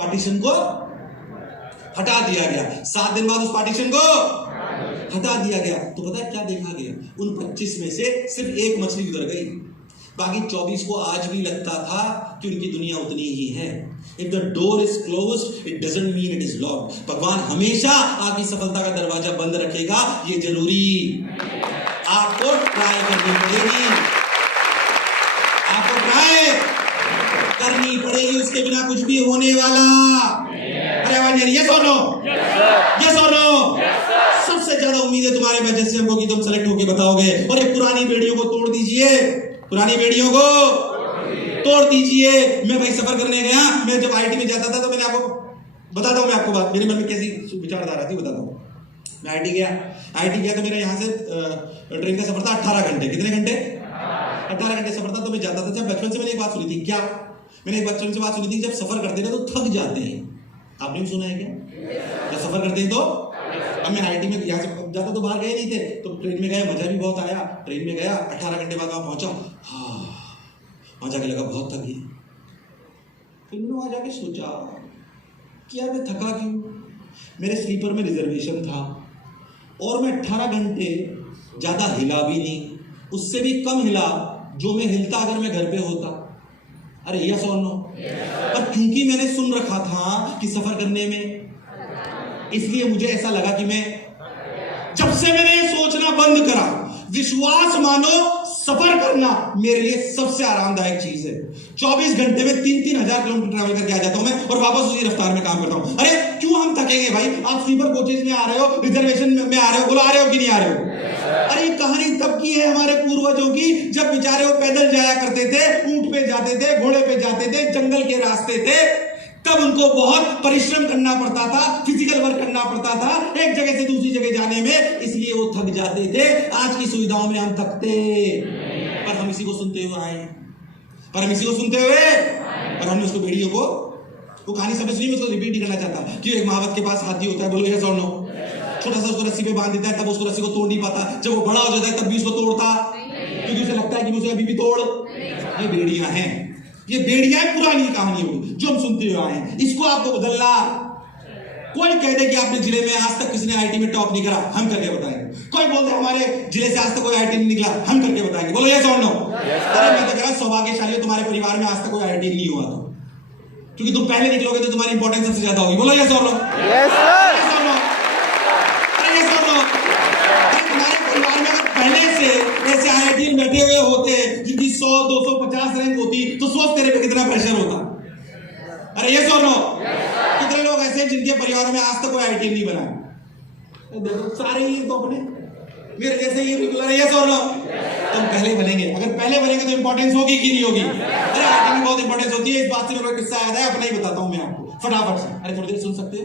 Partition को हटा दिया गया। 7 दिन बाद उस पार्टीशन को हटा दिया गया। तो पता है क्या देखा गया? उन 25 में से सिर्फ एक मछली गुजर गई, बाकी 24 को आज भी लगता था कि उनकी दुनिया उतनी ही है। If the door is closed, it doesn't mean it is locked. भगवान हमेशा आपकी सफलता का दरवाजा बंद रखेगा, ये जरूरी आपको ट्राई करनी पड़ेगी, आपको ट्राई करनी पड़ेगी, उसके बिना कुछ भी होने वाला। अरे यस और नो, यस और नो। सबसे ज्यादा उम्मीद है तुम्हारे बजट से हमको कि तुम सेलेक्ट होके बताओगे। और ये पुरानी बेड़ियों को तोड़ दीजिए, पुरानी बेड़ियों को तोड़ दीजिए। मैं भाई सफर करने गया, मैं जब आईटी में जाता था तो मैंने आपको बताता हूँ, मैं आपको बात मेरे मन में कैसी विचारधारा थी बताता हूँ। मैं आईटी गया तो मेरा यहाँ से ट्रेन का सफर था 18 घंटे। कितने घंटे? 18 घंटे सफर था। तो मैं जाता था, जब बचपन से मैंने एक बात सुनी थी। क्या? मैंने एक बचपन से बात सुनी थी, जब सफर करते हैं तो थक जाते हैं। आपने भी सुना है क्या? जब सफर करते हैं तो अब मैं आईटी में यहाँ से जाता तो बाहर गए नहीं थे, तो ट्रेन में गए, मजा भी बहुत आया। ट्रेन में गया, 18 घंटे बाद वहां पहुंचा, वहां जाके लगा बहुत थक गया। फिर मैंने वहां जाके सोचा कि यार मैं थका क्यों? मेरे स्लीपर में रिजर्वेशन था और मैं 18 घंटे ज्यादा हिला भी नहीं, उससे भी कम हिला जो मैं हिलता अगर मैं घर पे होता। अरे यस और नो? पर क्योंकि मैंने सुन रखा था कि सफर करने में, इसलिए मुझे ऐसा लगा कि मैं, जब से मैंने ये सोचना बंद करा, विश्वास मानो सफर करना मेरे लिए सबसे आरामदायक चीज है। 24 घंटे में 3-3 हजार किलोमीटर ट्रैवल करके आ जाता हूं मैं, और वापस उसी रफ्तार में काम करता हूं। अरे क्यों हम थकेंगे भाई? आप स्लीपर कोचेज में आ रहे हो, रिजर्वेशन में आ रहे हो, बोलो आ रहे हो कि नहीं आ रहे हो? अरे ये कहानी तब की है हमारे पूर्वजों की, जब बेचारे वो पैदल जाया करते थे, ऊंट पे जाते थे, घोड़े पे जाते थे, जंगल के रास्ते थे, तब उनको बहुत परिश्रम करना पड़ता था, फिजिकल वर्क करना पड़ता था एक जगह से दूसरी जगह जाने में, इसलिए वो थक जाते थे। आज की सुविधाओं में हम थकते, पर हम इसी को सुनते हुए आए, पर हम इसी को सुनते हुए, और हमने उसको बेड़ियों को, वो कहानी समझ नहीं, मैं उसको रिपीट ही करना चाहता कि एक महावत के पास हाथी होता है, बोलो यस और नो? छोटा सा उसको रस्सी पे बांध देता है, तब उसको रस्सी को तोड़ नहीं पाता। जब वो बड़ा हो जाता है तब भी उसको तोड़ता, क्योंकि उसे लगता है कि मुझे अभी भी तोड़। ये बेड़ियां हैं, ये बेड़ियां पुरानी कहानी होगी जो हम सुनते हुए आए हैं। इसको आपको बदलना। कोई कह दे कि आपने जिले में आज तक किसी ने आईटी में टॉप नहीं करा, हम करके बताएंगे। कोई बोलते हमारे जिले से आज तक कोई आईटी नहीं निकला, हम करके बताएंगे। बोलो यस और नो? अरे मैं तो कह रहा सौभाग्यशाली हो, तुम्हारे परिवार में आज तक कोई आईटी नहीं हुआ था, क्योंकि तुम पहले निकलोगे तो तुम्हारी इंपॉर्टेंस सबसे ज्यादा होगी। बोलो यस और नो? Yes sir. यस और नो? अरे यस और नो? तुम्हारे परिवार में अगर पहले से ऐसे आईआईटी बैठे हुए होते जिनकी 100, 250 रैंक होती, तो सोच तेरे पे कितना प्रेशर होता। अरे यस और नो? कितने लोग ऐसे जिनके परिवार में आज तक कोई आईटी नहीं बना? देखो सारे ही तो अपने मेरे जैसे ही रेगुलर है। यस और नो? तुम पहले बनेंगे, अगर पहले बनेंगे तो इंपॉर्टेंस होगी कि नहीं होगी? अरे आईटी में बहुत इंपॉर्टेंस होती है। इस बात से मेरा किस्सा याद है, अपना ही बताता हूं मैं आपको फटाफट से। अरे थोड़ी देर सुन सकते हो?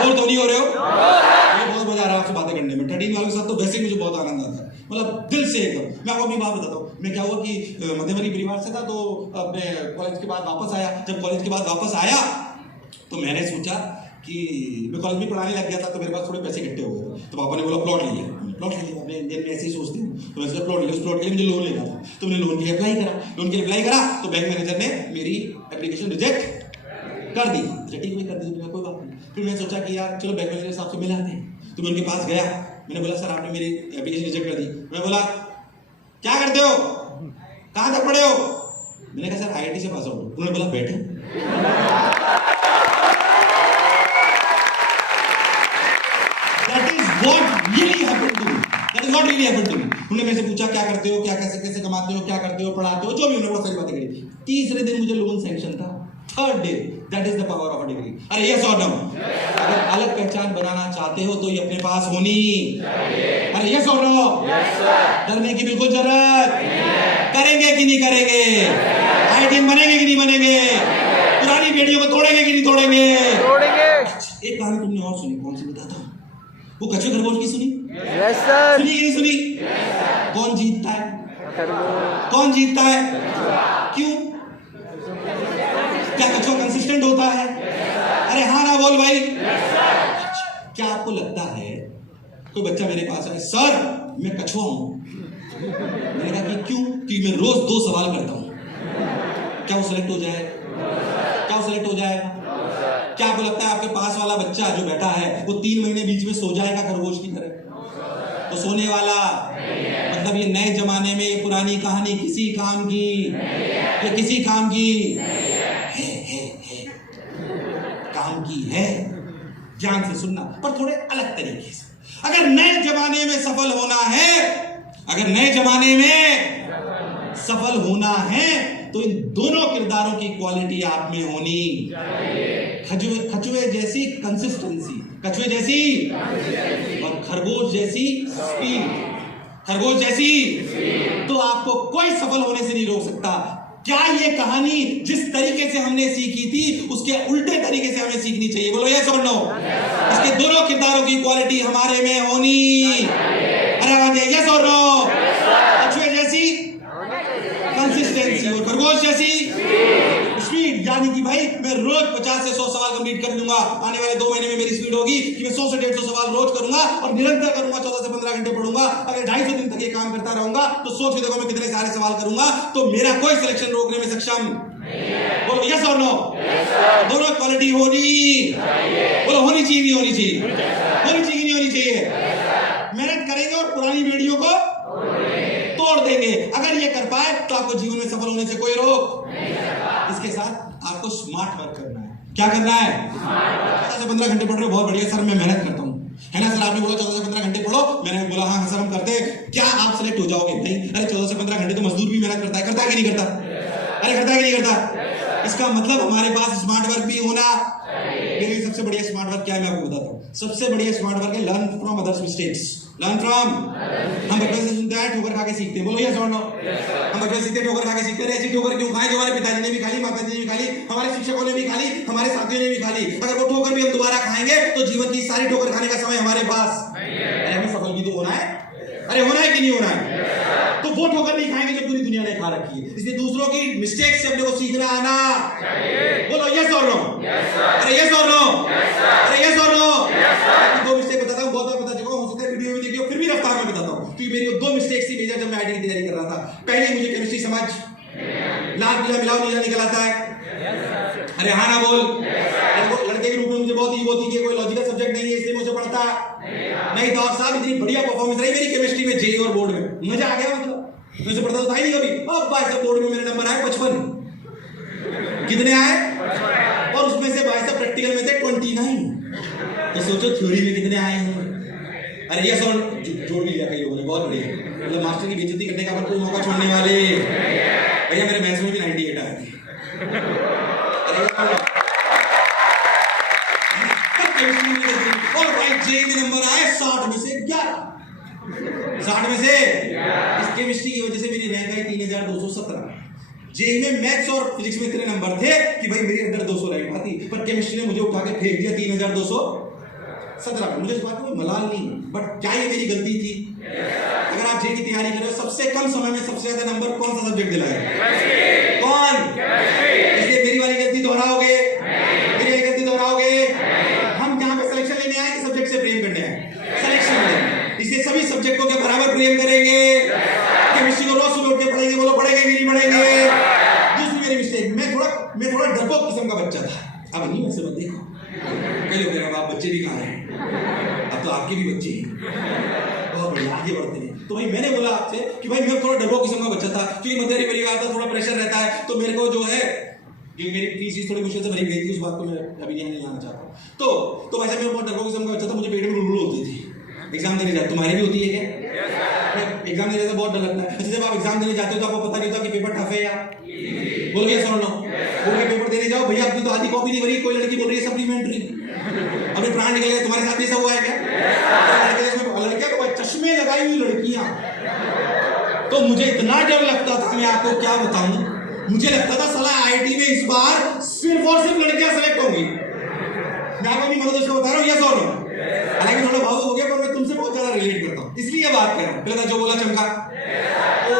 बोल तो नहीं हो रहे हो? मुझे बहुत मजा आ रहा है आपसे बातें करने में। 13 वालों के साथ तो वैसे ही मुझे बहुत आनंद आता है, मतलब दिल से एकदम। मैं आपको अपनी बात बताता हूँ। मैं क्या हुआ कि मध्यवर्गीय परिवार से था, तो अपने कॉलेज के बाद वापस आया। जब कॉलेज के बाद वापस आया तो मैंने सोचा कि मैं कॉलेज में पढ़ाने लग गया था, तो मेरे पास थोड़े पैसे इकट्ठे हो गए। तो पापा ने बोला प्लॉट ले लिया। प्लॉट ले लिया, अपने इंडियन में ऐसे ही सोचते हैं, तो मैंने प्लॉट लिया। उस प्लॉट के लिए मुझे लोन लेना था, तो मैंने लोन के लिए अप्लाई करा। लोन के लिए अप्लाई करा तो बैंक मैनेजर ने मेरी एप्लीकेशन रिजेक्ट कर दी। ठीक है, कर दी, कोई बात नहीं। फिर मैंने सोचा कि यार चलो बैंक मैनेजर साहब से मिलाते हैं। तो मैं उनके पास गया, मैंने बोला सर आपने मेरी एप्लीकेशन रिजेक्ट कर दी। मैं बोला क्या करते हो, कहाँ तक पढ़े हो? मैंने कहा सर आईआईटी से पास आउट। उन्होंने बोला बैठो। That is what really happened to me. That is what really happened to me. उन्होंने मेरे से पूछा क्या करते हो, क्या कैसे कमाते हो, क्या करते हो, पढ़ाते हो, जो भी। उन्होंने बहुत सारी बातें करी। तीसरे दिन मुझे लोन सैंक्शन था। Third day, that is the power of a degree. अरे यस और नो? अगर अलग पहचान बनाना चाहते हो तो ये अपने पास होनी। अरे यस और नो? डरने की बिल्कुल जरूरत। करेंगे कि नहीं करेंगे? आईटी बनेंगे कि नहीं बनेंगे? पुरानी बेड़ियों को तोड़ेंगे कि नहीं तोड़ेंगे? एक कहानी तुमने और सुनी, कौन सी बताता हूँ? वो कछुए खरगोश की सुनी? Yes sir. सुनी कि नहीं सुनी? कौन जीतता है? कौन जीतता है? क्यों? क्या कछुआ कंसिस्टेंट होता है? अरे हाँ ना बोल भाई। क्या आपको लगता है कोई बच्चा मेरे पास आए, सर मैं कछुआ हूं? मैंने कहा कि क्यों? कि मैं रोज 2 सवाल करता हूं, क्या वो सिलेक्ट हो जाए? क्या वो सिलेक्ट हो जाएगा? क्या आपको लगता है आपके पास वाला बच्चा जो बैठा है वो 3 महीने बीच में सो जाएगा खरगोश की तरह? तो सोने वाला मतलब ये नए जमाने में ये पुरानी कहानी किसी काम की, ये किसी काम की है। काम की है। ध्यान से सुनना, पर थोड़े अलग तरीके से। अगर नए जमाने में सफल होना है, अगर नए जमाने में सफल होना है तो इन दोनों किरदारों की क्वालिटी आप में होनी चाहिए। कछुए जैसी कंसिस्टेंसी, कछुए जैसी और खरगोश जैसी स्पीड, खरगोश जैसी। तो आपको कोई सफल होने से नहीं रोक सकता। क्या ये कहानी जिस तरीके से हमने सीखी थी उसके उल्टे तरीके से हमें सीखनी चाहिए? बोलो यस और नो। इसके दोनों किरदारों की क्वालिटी हमारे में होनी। अरे आवाज यस और नो। कछुए जैसी कंसिस्टेंसी और खरगोश जैसी स्पीड, यानी कि भाई मैं रोज 50 से 100 सवाल कंप्लीट कर लूंगा। आने वाले 2 महीने में मेरी स्पीड होगी कि मैं 100 से 150 सवाल रोज करूंगा और निरंतर करूंगा। 14 से 15 घंटे पढ़ूंगा। अगर 250 दिन तक ये काम करता रहूंगा तो सोच के देखो मैं कितने सारे सवाल करूंगा, तो मेरा कोई सिलेक्शन रोकने में सक्षम। बोलो यस और नो। दोनों क्वालिटी होनी, बोलो होनी चाहिए नहीं होनी चाहिए? होनी चाहिए नहीं होनी चाहिए? मेहनत करेंगे और पुरानी वीडियो को तोड़ देंगे। अगर ये कर पाए तो आपको जीवन में सफल होने से कोई रोक नहीं सकता। इसके साथ आपको स्मार्ट वर्क करना है। क्या करना है? 14 से 15 घंटे पढ़ रहे हो, बहुत बढ़िया सर, मैं मेहनत करता हूँ, है ना सर? आपने बोला 14 से 15 घंटे पढ़ो, मैंने बोला हाँ सर हम करते हैं। क्या आप सिलेक्ट हो जाओगे? नहीं। अरे 14 से 15 घंटे तो मजदूर भी मेहनत करता है कि नहीं करता? अरे करता है कि नहीं करता? इसका मतलब हमारे पास स्मार्ट वर्क भी होना। मेरे लिए सबसे बढ़िया स्मार्ट वर्क क्या है मैं आपको बताता हूँ। सबसे बढ़िया स्मार्ट वर्क है learn from others mistakes. Learn from, हम बचपन से सुनते हैं ठोकर खा के सीखते हैं। बोलो यस और नो। हम बचपन से सीखते हैं, ठोकर खा के सीखते हैं। ऐसी ठोकर क्यों खाएं जो हमारे पिताजी ने भी खाली, माताजी ने भी खाली, हमारे शिक्षकों ने भी खाली, हमारे साथियों ने भी खाली। अगर वो ठोकर भी हम दोबारा खाएंगे तो जीवन की सारी ठोकर खाने का समय हमारे पास। अरे हमें सफल भी तो होना है। अरे होना है कि नहीं होना है? तो वो ठोकर नहीं खाएंगे जो पूरी दुनिया ने खा रखी है। इसलिए दूसरों की मिस्टेक से अपने को सीखना आना। बोलो यस और नो। अरे यस और नो। अरे यस और नो। दो मिस्टेक बताता हूँ, बहुत बार बता चुका हूँ, हो सकता है वीडियो में देखिए, फिर भी रफ्तार में बताता हूँ क्योंकि मेरी 2 मिस्टेक्स थी मेजर जब मैं आईटी की तैयारी कर रहा था। पहले मुझे केमिस्ट्री समझ लाल पीला मिलाओ नीला निकल आता है। अरे हाँ ना बोल। लड़के के रूप में मुझे बहुत ईगो थी कि कोई लॉजिकल सब्जेक्ट नहीं है इसलिए मुझे पढ़ता नहीं था। और साहब इतनी बढ़िया परफॉर्मेंस रही मेरी केमिस्ट्री में, जेईई और बोर्ड में, मजा आ गया। मतलब मुझे पढ़ता तो था ही नहीं कभी। अब भाई साहब बोर्ड में मेरे नंबर आए 55। कितने आए? और उसमें से भाई साहब प्रैक्टिकल में थे 29। तो सोचो थ्योरी में कितने आए हैं। अरे ये सॉल जोड़ भी लिया कई लोगों ने, बहुत बढ़िया। मतलब मास्टर की बेइज्जती करने का कोई मौका छोड़ने वाले भैया। मेरे मैथ्स में भी 98 आए थे। जेईई में नंबर आए 60 में से 11। 60 में से इस केमिस्ट्री की वजह से मेरी रैंक आई 3217। जेईई में मैथ्स और फिजिक्स में इतने नंबर थे कि भाई मेरी अंदर 200 रैंक आती, पर केमिस्ट्री ने मुझे उठा के फेंक दिया 3217। मुझे इस बात में मलाल नहीं, बट क्या ये मेरी गलती थी? अगर आप जेईई की तैयारी कर रहे हो, सबसे कम समय में सबसे ज्यादा नंबर कौन सा सब्जेक्ट दिलाया? कौन? इसलिए मेरी वाली गलती दोहराओगे? मेरी वाली गलती दोहराओगे? हम यहाँ पे सिलेक्शन लेने आए कि सब्जेक्ट से प्रेम करने आए? सिलेक्शन लेने। इसलिए सभी सब्जेक्टों के बराबर प्रेम करेंगे। केमिस्ट्री को रोज सुबह उठ के पढ़ेंगे। बोलो पढ़ेंगे कि नहीं पढ़ेंगे? दूसरी मेरी मिस्टेक, मैं थोड़ा डरपोक किस्म का बच्चा था। अब नहीं वैसे मत देखो, कई लोग कह रहे आप बच्चे भी कहाँ हैं? अब तो आपके भी बच्चे हैं, बहुत बढ़िया, आगे बढ़ते हैं। तो भाई मैंने बोला आपसे कि भाई मैं थोड़ा डरपोक किस्म का बच्चा था क्योंकि मध्यवर्गीय परिवार था, थोड़ा प्रेशर रहता है। तो मेरे को जो है कि मेरी फीस थोड़ी मुश्किल से भरी गई थी, उस बात को मैं अभी नहीं आना चाहता। तो वैसे मैं बहुत डरपोक किस्म का बच्चा था, मुझे पेट में गुड़गुड़ होती थी एग्जाम देने जाते। तुम्हारी भी होती है क्या? एग्जाम देने जाते बहुत डर लगता है। अच्छा जब आप एग्जाम देने जाते हो तो आपको पता नहीं होता कि पेपर टफ है या बोल गया सुन लो। बोल के पेपर देने जाओ, भैया अपनी तो आधी कॉपी नहीं भरी, कोई लड़की बोल रही है सप्लीमेंट्री। अभी प्राण निकल गया। तुम्हारे साथ ऐसा हुआ है क्या? लड़कियां तो चश्मे लगाई हुई लड़कियां। तो मुझे इतना डर लगता था, मैं आपको क्या बताऊं, मुझे लगता था साला आईआईटी में इस बार सिर्फ और सिर्फ लड़कियां सेलेक्ट होंगी। मैं आपको नहीं मतलब बता रहा हूँ यस और नो। हालांकि थोड़ा भावुक हो गया, पर मैं तुमसे बहुत ज्यादा रिलेट करता हूँ इसलिए ये बात कह रहा हूँ। पहले जो बोला चमका, ओ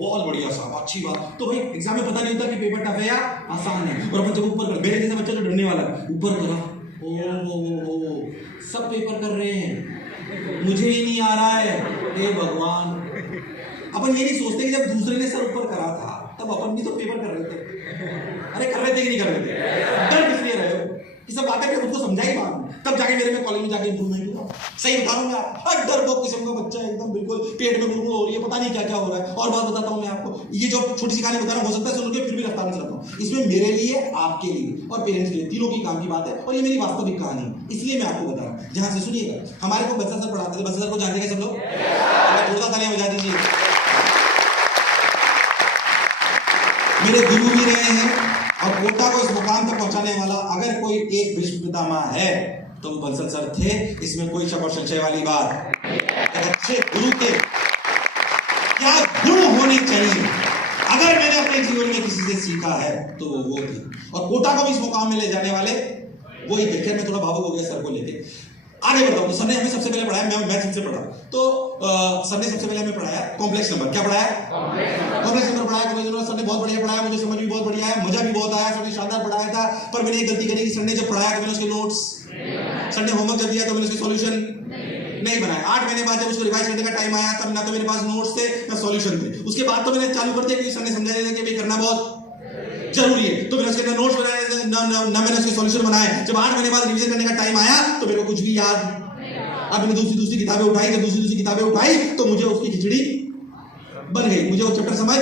बहुत बढ़िया साहब, अच्छी बात। तो भाई एग्जाम में पता नहीं होता कि पेपर टफ है या आसान है। और अपन जब ऊपर कर, मेरे जैसा बच्चा जो डरने वाला ऊपर करा, ओ सब पेपर कर रहे हैं, मुझे ही नहीं आ रहा है, हे भगवान। अपन ये नहीं सोचते कि जब दूसरे ने सर ऊपर करा था तब अपन भी तो पेपर कर रहे थे। अरे कर रहे थे कि नहीं कर रहे थे? डर किस लिए रहे हो? कि सब मेरे में कॉलेज में जाके इंप्रूवमेंट हुआ? सही बता रहा हूँ मैं आपको। डरपोक किस्म का बच्चा एकदम बिल्कुल पेट में गुड़गुड़ हो रही है, पता नहीं क्या क्या हो रहा है। और बात बताता हूँ मैं आपको, ये जो छोटी सी कहानी बता रहा हूँ, हो सकता है सुन के फिर भी रफ्तार में चलाता हूँ। इसमें मेरे लिए, आपके लिए और पेरेंट्स के लिए, तीनों की काम की बात है, और ये मेरी वास्तविक कहानी है, इसलिए मैं आपको बता रहा हूँ। ध्यान से सुनिएगा। हमारे को बच्चा सर पढ़ाते थे, बच्चा सर को जानते हैं सब लोग? थोड़ा तालियां बजा दीजिए। मेरे गुरु भी रहे हैं, और कोटा को इस मुकाम तक पहुंचाने वाला अगर कोई एक भीष्म पितामह है तो बंसल सर थे। इसमें कोई शक और संशय वाली बात। एक अच्छे गुरु के क्या गुण होने चाहिए, अगर मैंने अपने जीवन में किसी से सीखा है तो वो थे। और कोटा को भी इस मुकाम में ले जाने वाले वही थे। मैं थोड़ा भावुक हो गया सर को लेके। आगे बढ़ता हूँ। सर ने हमें सबसे पहले पढ़ाया, मैं मैथ्स से पढ़ा, तो सर ने सबसे पहले हमें पढ़ाया कॉम्प्लेक्स नंबर। क्या पढ़ाया? कॉम्प्लेक्स नंबर पढ़ाया। कॉम्प्लेक्स नंबर सर ने बहुत बढ़िया पढ़ाया, मुझे समझ भी बहुत बढ़िया है, मजा भी बहुत आया। सर ने शानदार पढ़ाया था। पर मैंने एक गलती करी कि सर ने जब पढ़ाया तो मैंने उसके नोट्स, सर ने होमवर्क जब दिया तो मैंने उसके सॉल्यूशन नहीं बनाया। 8 महीने बाद जब उसको रिवाइज करने का टाइम आया, तब ना तो मेरे पास नोट्स थे ना सॉल्यूशन थे। उसके बाद तो मैंने चालू कर दिया क्योंकि सर ने समझाया था कि भाई करना बहुत जरूरी है। तो मैंने उसके नोट्स बनाए ना मैंने उसके सॉल्यूशन बनाए। जब 8 महीने बाद रिवीजन करने का टाइम आया तो मेरे को कुछ भी याद। अब मैंने दूसरी किताबें उठाई। जब दूसरी किताबें उठाई तो मुझे उसकी खिचड़ी बन गई। मुझे वो चैप्टर समझ,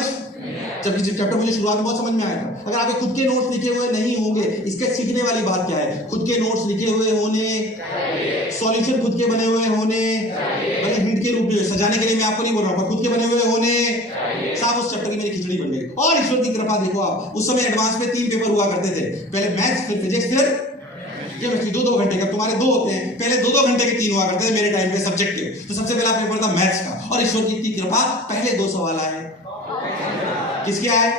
जबकि चैप्टर मुझे शुरुआत में बहुत समझ में आया था। अगर आपके खुद के नोट्स लिखे हुए नहीं होंगे, इसके सीखने वाली बात क्या है? खुद के नोट्स लिखे हुए होने, सॉल्यूशन खुद के बने हुए होने, भले हिंट के रूप में, सजाने के लिए मैं आपको नहीं बोल रहा हूँ, खुद के बने हुए होने। साहब उस चैप्टर की मेरी खिचड़ी बन गई। और ईश्वर की कृपा देखो आप, उस समय एडवांस में 3 पेपर हुआ करते थे, पहले मैथ्स, फिर फिजिक्स, फिर केमिस्ट्री। 2-2 घंटे का। तुम्हारे 2 होते हैं, पहले 2-2 घंटे के 3 हुआ करते थे मेरे टाइम पे सब्जेक्टिव। तो सबसे पहला पेपर था मैथ्स का, और ईश्वर की इतनी कृपा, पहले 2 सवाल आए। किसके आए?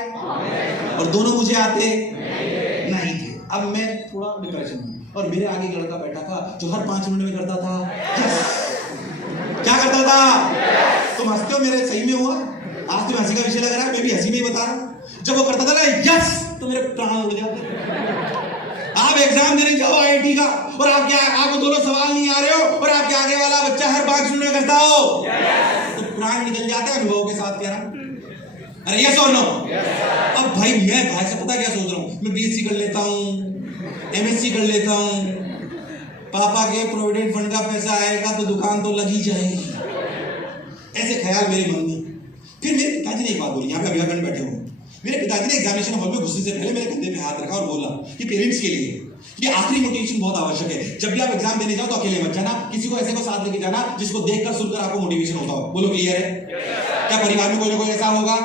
और दोनों मुझे आते नहीं थे। अब मैं थोड़ा डिप्रेशन में, और मेरे आगे एक लड़का बैठा था जो हर 5 मिनट में करता था क्या करता था? तुम हंसते हो, मेरे सही में हुआ। आज तुम्हें हंसी का विषय लग रहा है, मैं भी हंसी में ही बता रहा हूं। जब वो करता था ना यस, तो मेरे प्राण उड़ जाते। आप एग्जाम देने जाओ आईआईटी का, और आपको दोनों सवाल नहीं आ रहे हो, और आपके आगे वाला बच्चा हर 5 मिनट में करता हो, तो प्राण निकल जाते हैं। अनुभव के साथ कह रहा हूं। अरे यस और नो? अब भाई मैं भाई से पता क्या सोच रहा हूँ, मैं बीएससी कर लेता हूँ, एमएससी कर लेता हूँ, पापा के प्रोविडेंट फंड का पैसा आएगा तो दुकान तो लग ही जाएगी। ऐसे ख्याल मेरे मन में। फिर मेरे पिताजी ने एक बात बोली, यहाँ पे अभिभावक बैठे हुए। मेरे पिताजी ने एग्जामिनेशन हॉल में घुसने से पहले मेरे कंधे पे हाथ रखा और बोला कि पेरेंट्स के लिए ये आखिरी मोटिवेशन बहुत आवश्यक है। जब भी आप एग्जाम देने जाओ तो अकेले मत जाना, किसी को ऐसे को साथ लेके जाना जिसको देखकर सुनकर आपको मोटिवेशन होता हो। बोलो क्लियर है? क्या परिवार में कोई ना कोई ऐसा होगा?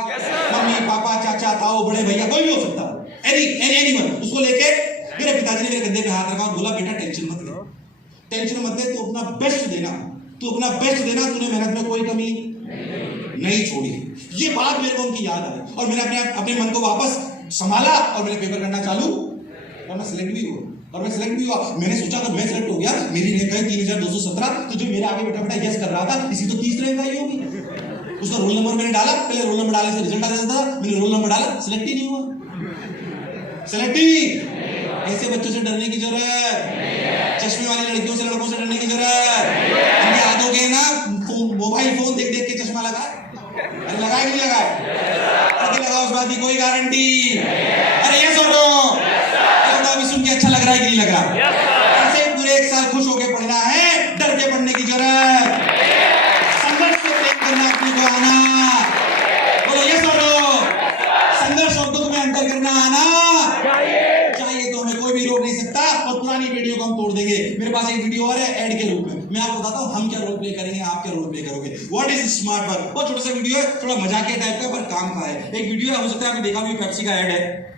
मम्मी, पापा, चाचा, ताऊ, बड़े भैया, कोई भी हो सकता है, एनीवन। उसको लेके मेरे पिताजी ने मेरे कंधे पे हाथ रखा और बोला बेटा टेंशन मत ले, टेंशन मत ले, तू अपना बेस्ट देना, तूने मेहनत में कोई कमी नहीं छोड़ी। ये बात मेरे को उनकी याद आई, और मैंने अपने मन को वापस संभाला और मैंने पेपर करना चालू, और मैं सिलेक्ट भी हुआ। मैंने सोचा था मैं सिलेक्ट हो गया, मेरी रैंक आई 3217। तो जो मेरे आगे बैठा यस कर रहा था, इसी तो 30 रैंक आई होगी। उसका रोल नंबर मैंने डाला, पहले रोल नंबर डालने से रिजल्ट आ जाता था, मैंने रोल नंबर डाला, सिलेक्ट ही नहीं हुआ। सिलेक्ट ही। ऐसे बच्चों से डरने की जरूरत, चश्मे वाली लड़कियों से, लड़कों से डरने की जरूरत। इनके हाथों के ना मोबाइल फोन देख देख के चश्मा लगाए, अरे लगाए कि नहीं लगाए? लगा, उस बात की कोई गारंटी। अरे यस और नो? अभी सुन के अच्छा लग रहा है कि नहीं लग रहा? ऐसे पूरे 1 साल खुश होके पढ़ना है, डर के पढ़ने की जरूरत, संघर्ष से प्रेम करना अपने को आना। बोलो यस और नो? संघर्ष और दुख में अंतर करना आना चाहिए, तो हमें कोई भी रोक नहीं सकता। और पुरानी वीडियो को हम तोड़ देंगे। मेरे पास एक वीडियो और है ऐड के रूप में, मैं आपको बताता हूँ हम क्या रोल प्ले करेंगे, आप क्या रोल प्ले करोगे। What is smart work? बहुत छोटा सा वीडियो है, थोड़ा मजाकिया टाइप का, पर काम का है। एक वीडियो है, हो सकता है आपने देखा भी, पेप्सी का ऐड है।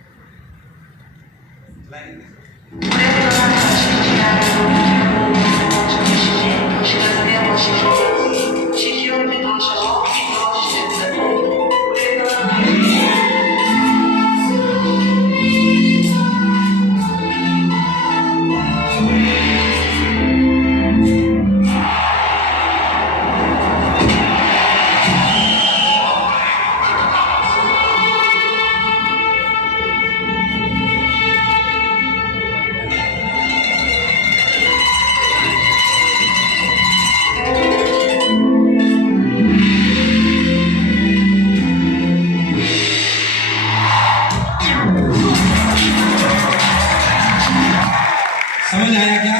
समझ आया क्या?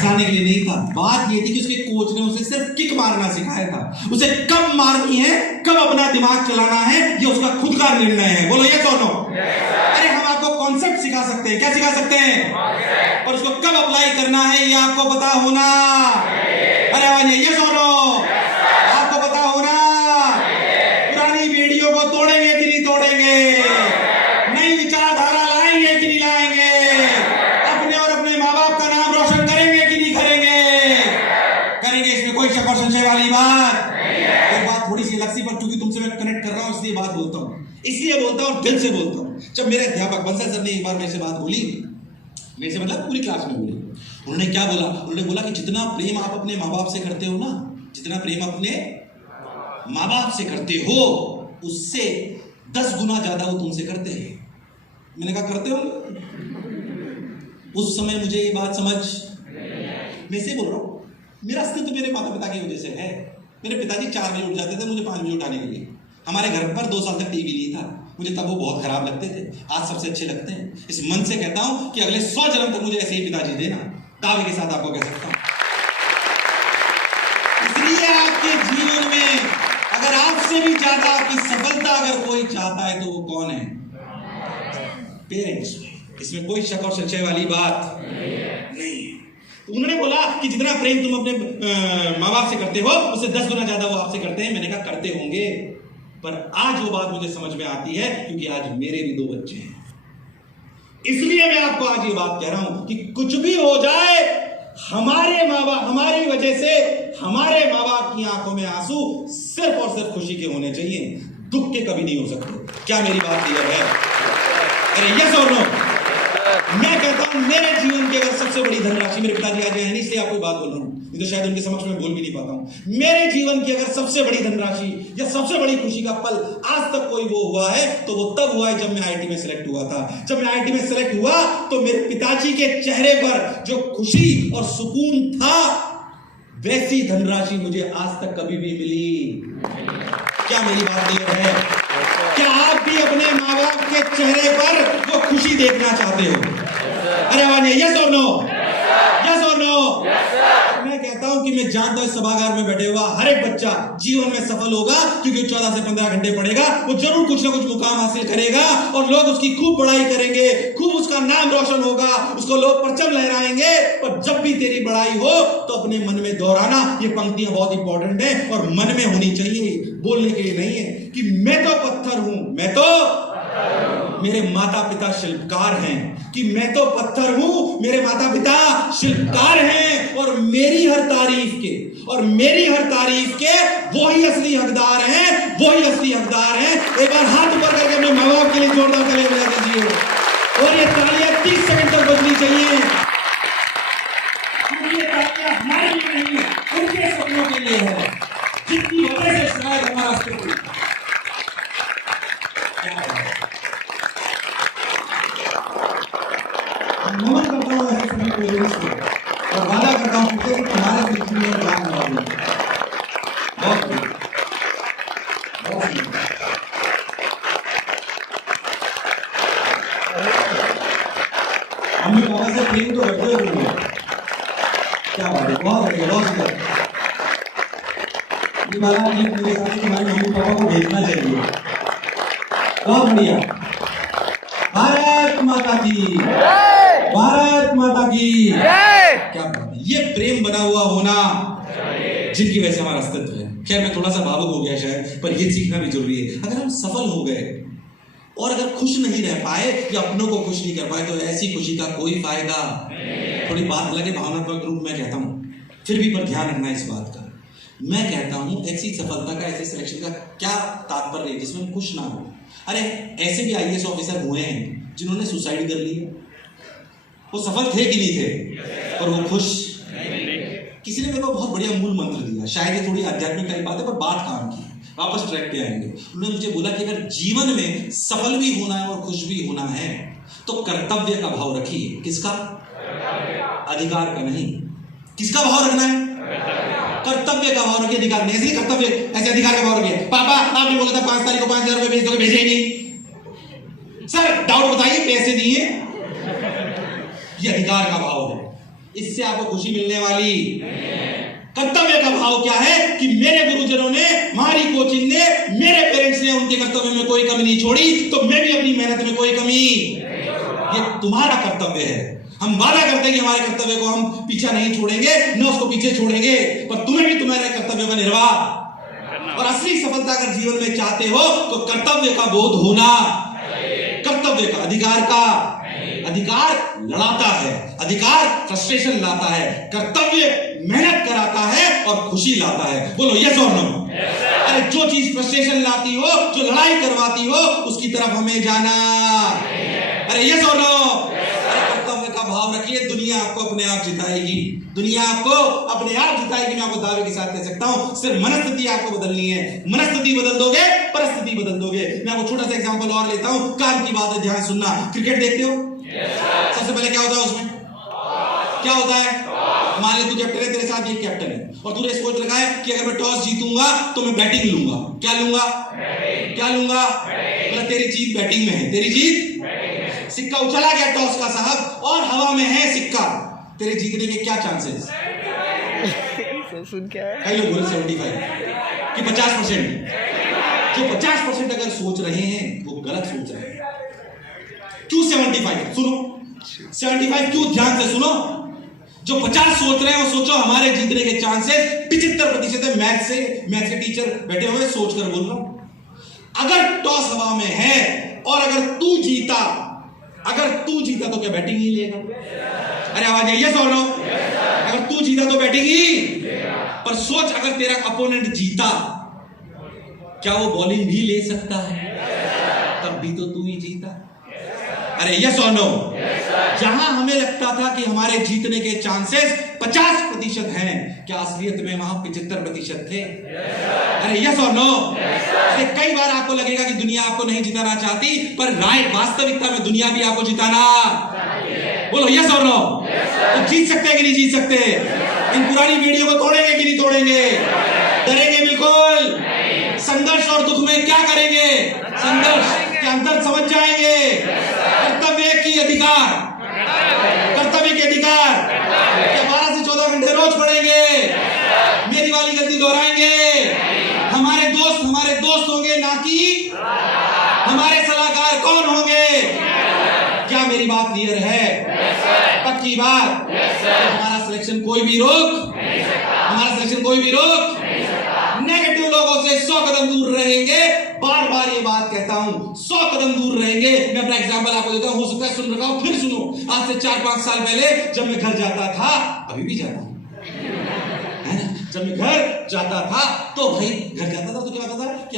हंसाने के लिए नहीं था। बात ये थी कि उसके कोच ने उसे सिर्फ किक मारना सिखाया था। उसे कब मारनी है, कब अपना दिमाग चलाना है, ये उसका खुद का निर्णय है। बोलो यस और नो। अरे हम आपको कॉन्सेप्ट सिखा सकते हैं, क्या सिखा सकते हैं, और उसको कब अप्लाई करना है ये आपको पता होना। अरे आवाज यस और नो, आपको पता होना। पुरानी बेड़ियों को तोड़ेंगे कि नहीं तोड़ेंगे, नई विचारधारा लाएंगे कि नहीं लाएंगे, अपने और अपने माँ बाप का नाम रोशन करेंगे कि नहीं करेंगे, इसमें कोई शक और संशय वाली बात। एक बात थोड़ी सी अलग सी, पर क्योंकि तुमसे मैं कनेक्ट कर रहा हूं इसलिए बात बोलता हूं, इसलिए बोलता हूं, दिल से बोलता हूं। जब मेरे अध्यापक बंसल सर ने एक बार मेरे से बात बोली, मेरे से मतलब पूरी क्लास में बोली, उन्होंने क्या बोला, उन्होंने बोला कि जितना प्रेम आप अपने माँ बाप से करते हो ना, जितना प्रेम अपने माँ बाप से करते हो, उससे 10 गुना ज्यादा वो तुमसे करते हैं। मैंने कहा करते हो? उस समय मुझे ये बात समझ, मैं से बोल रहा हूं, मेरा अस्तित्व तो मेरे माता पिता की वजह से है। मेरे पिताजी 4 बजे उठ जाते थे मुझे 5 बजे उठाने के लिए। हमारे घर पर 2 साल तक टीवी नहीं था, मुझे तब वो बहुत खराब लगते थे, आज सबसे अच्छे लगते हैं। इस मन से कहता हूं कि अगले 100 जन्म तक मुझे ऐसे ही पिताजी देना, दावे के साथ आपको कह सकता हूं। इसलिए आपके जीवन में अगर आपसे भी ज्यादा आपकी सफलता अगर कोई चाहता है तो वो कौन है? पेरेंट्स। इसमें कोई शक और संशय वाली बात नहीं। उन्होंने बोला कि जितना प्रेम तुम अपने माँ बाप से करते हो, उससे 10 गुना ज्यादा वो आपसे करते हैं। मैंने कहा करते होंगे, पर आज वो बात मुझे समझ में आती है क्योंकि आज मेरे भी 2 बच्चे हैं। इसलिए मैं आपको आज ये बात कह रहा हूं कि कुछ भी हो जाए, हमारे माँ बाप, हमारी वजह से हमारे माँ बाप की आंखों में आंसू सिर्फ और सिर्फ खुशी के होने चाहिए, दुख के कभी नहीं हो सकते। क्या मेरी बात क्लियर है? अरे यस और नो। मैं कहता हूं मेरे जीवन की अगर सबसे बड़ी धनराशि, मेरे पिताजी आज हैं नहीं इसलिए आपको बात बोल रहा हूं, नहीं तो शायद उनके समक्ष में बोल भी नहीं पाता हूं। मेरे जीवन की अगर सबसे बड़ी धनराशि या सबसे बड़ी खुशी का पल आज तक कोई वो हुआ है तो वो तब हुआ है जब मैं आईआईटी में सिलेक्ट हुआ था। जब मैं आईआईटी में सिलेक्ट हुआ तो मेरे पिताजी के चेहरे पर जो खुशी और सुकून था, वैसी धनराशि मुझे आज तक कभी भी मिली। क्या मेरी बात क्लियर है? क्या आप भी अपने माँ बाप के चेहरे पर वो खुशी देखना चाहते हो? अरे आवाज यस और नो, यस और नो। मैं कहता हूं कि मैं जानता हूं इस सभागार में बैठे हुआ हर एक बच्चा जीवन में सफल होगा, क्योंकि 14 से 15 घंटे पढ़ेगा, वो जरूर कुछ ना कुछ मुकाम हासिल करेगा और लोग उसकी खूब बड़ाई करेंगे, खूब उसका नाम रोशन होगा, उसको लोग परचम लहराएंगे। पर जब भी तेरी बड़ाई हो तो अपने मन में दोहराना, ये पंक्तियां बहुत इंपॉर्टेंट है और मन में होनी चाहिए, बोलने के लिए नहीं है कि मैं तो पत्थर हूं, मैं तो, मेरे माता पिता शिल्पकार हैं, कि मैं तो पत्थर हूं, मेरे माता पिता शिल्पकार हैं, और मेरी हर तारीफ के वो ही असली हकदार हैं, वो ही असली हकदार हैं। एक बार हाथ ऊपर करके अपने माँ बाप के लिए जोरदार तालियां बजा दीजिए, और ये तालियां 30 सेकंड तक बजनी चाहिए। ये तालियां हमारे लिए नहीं, उनके सपनों के लिए है, जिनकी वजह से शायद हमारा अस्तित्व। नमन करता हूँ ऐसे सभी पेरेंट्स को और वादा करता हूँ कि तुम्हारे जिंदगी में ज्ञान मिलेगा। बहुत मम्मी पापा से प्रेम तो करते हो, क्या बात है, बहुत बढ़िया, बहुत सुंदर। ये वाला गीत मेरे साथ तुम्हारे मम्मी पापा को भेजना चाहिए। बहुत बढ़िया। भारत माता की, भारत माता की। क्या बात है, ये प्रेम बना हुआ होना जिनकी वजह से हमारा अस्तित्व है। खैर मैं थोड़ा सा भावुक हो गया शायद, पर ये सीखना भी जरूरी है। अगर हम सफल हो गए और अगर खुश नहीं रह पाए या अपनों को खुश नहीं कर पाए तो ऐसी खुशी का कोई फायदा। थोड़ी बात अलग है, भावनात्मक रूप में कहता हूं, फिर भी पर ध्यान रखना इस बात का। मैं कहता हूं ऐसी सफलता का, ऐसे सिलेक्शन का क्या तात्पर्य है जिसमें हम खुश ना हो। अरे ऐसे भी आईएएस ऑफिसर हुए हैं जिन्होंने सुसाइड कर लिया, वो सफल थे कि नहीं थे, और वो खुश। किसी ने मेरे को बहुत बढ़िया मूल मंत्र दिया, शायद ये थोड़ी आध्यात्मिक टाइप बात है पर बात काम की, वापस ट्रैक पे आएंगे। उन्होंने मुझे बोला कि अगर जीवन में सफल भी होना है और खुश भी होना है तो कर्तव्य का भाव रखिए। किसका? अधिकार का नहीं। किसका भाव रखना है? कर्तव्य का भाव रखिए, अधिकार नहीं। ऐसे कर्तव्य, ऐसे अधिकार का भाव रखिए। पापा आपने बोला था 5 तारीख को 5000 रुपए भेज दोगे, भेजे ही नहीं। सर डाउट बताइए, पैसे दिए, ये अधिकार का भाव है। इससे आपको खुशी मिलने वाली। कर्तव्य का भाव क्या है कि मेरे गुरुजनों ने, हमारी कोचिंग ने, मेरे पेरेंट्स ने उनके कर्तव्य में कोई कमी नहीं छोड़ी, तो मैं भी अपनी मेहनत में कोई कमी, ये तुम्हारा कर्तव्य है। हम वादा करते हैं कि हमारे कर्तव्य को हम पीछा नहीं छोड़ेंगे, न उसको पीछे छोड़ेंगे, पर तुम्हें भी तुम्हारे कर्तव्य का निर्वाह। और असली सफलता अगर जीवन में चाहते हो तो कर्तव्य का बोध होना, कर्तव्य का, अधिकार का। अधिकार लड़ाता है, अधिकार फ्रस्ट्रेशन लाता है, कर्तव्य मेहनत कराता है और खुशी लाता है। बोलो यस और नो। अरे जो चीज फ्रस्ट्रेशन लाती हो, जो लड़ाई करवाती हो, उसकी तरफ हमें जाना। अरे यस और नो। कर्तव्य का भाव रखिए, दुनिया आपको अपने आप जिताएगी, दुनिया आपको अपने आप जिताएगी। मैं आपको दावे के साथ कह सकता हूं, सिर्फ मनस्थिति आपको बदलनी है। मनस्थिति बदल दोगे, परिस्थिति बदल दोगे। मैं आपको छोटा सा एग्जांपल और लेता हूं, काम की बात है, ध्यान सुनना। क्रिकेट देखते हो? सबसे पहले क्या होता है उसमें? क्या होता है? मान ले तू कैप्टन है, तेरे साथ ये कैप्टन है, और तूने सोच रखा है कि अगर मैं टॉस जीतूंगा तो मैं बैटिंग लूंगा। क्या लूंगा? क्या लूंगा? मतलब तेरी जीत बैटिंग में है, तेरी जीत। सिक्का उछला गया टॉस का साहब, और हवा में है सिक्का, तेरे जीतने के क्या चांसेस? कई लोग बोले 75 कि 50%। जो 50% अगर सोच रहे हैं वो गलत सोच रहे हैं। क्यों 75? सुनो 75 क्यों, ध्यान से सुनो। जो 50 सोच रहे हैं वो सोचो हमारे जीतने के चांसेस 75% है। मैथ के टीचर बैठे हुए सोच कर बोल रहा हूं। अगर टॉस हवा में है और अगर तू जीता तो क्या बैटिंग ही लेगा? अरे आवाज है यस और नो। अगर तू जीता तो बैटिंग ही, पर सोच अगर तेरा अपोनेंट जीता, क्या वो बॉलिंग भी ले सकता है? तब भी तो तू ही जीता। अरे यस और नो। जहां हमें लगता था कि हमारे जीतने के चांसेस 50% हैं, क्या असलियत में वहां 75% थे? अरे यस और नो। अरे कई बार आपको लगेगा कि दुनिया आपको नहीं जिताना चाहती, पर वास्तविकता में दुनिया भी आपको जिताना। बोलो यस और नो। तो जीत सकते हैं कि नहीं जीत सकते? इन पुरानी वीडियो को तोड़ेंगे कि नहीं तोड़ेंगे? डरेंगे बिल्कुल। संघर्ष और दुख में क्या करेंगे? संघर्ष के अंतर समझ जाएंगे। कर्तव्य की अधिकार, कर्तव्य के अधिकार 12 से 14 घंटे रोज पढ़ेंगे, मेरी वाली गलती दोहराएंगे। हमारे दोस्त होंगे, ना कि हमारे सलाहकार कौन होंगे? क्या मेरी बात क्लियर है? पक्की बात। हमारा सिलेक्शन कोई भी रोक, हमारा सिलेक्शन कोई भी रोक। नेगेटिव लोगों से 100 कदम दूर रहेंगे। बार बार ये बात कहता हूं, 100 कदम दूर रहेंगे। मैं अपना एग्जांपल आपको देता हूं, हो सकता है सुन रखा हो, फिर सुनो। आज से 4-5 साल पहले जब मैं घर जाता था, अभी भी जाता हूं, है ना, जब मैं घर जाता था तो भाई घर जाता था तो क्या होता था कि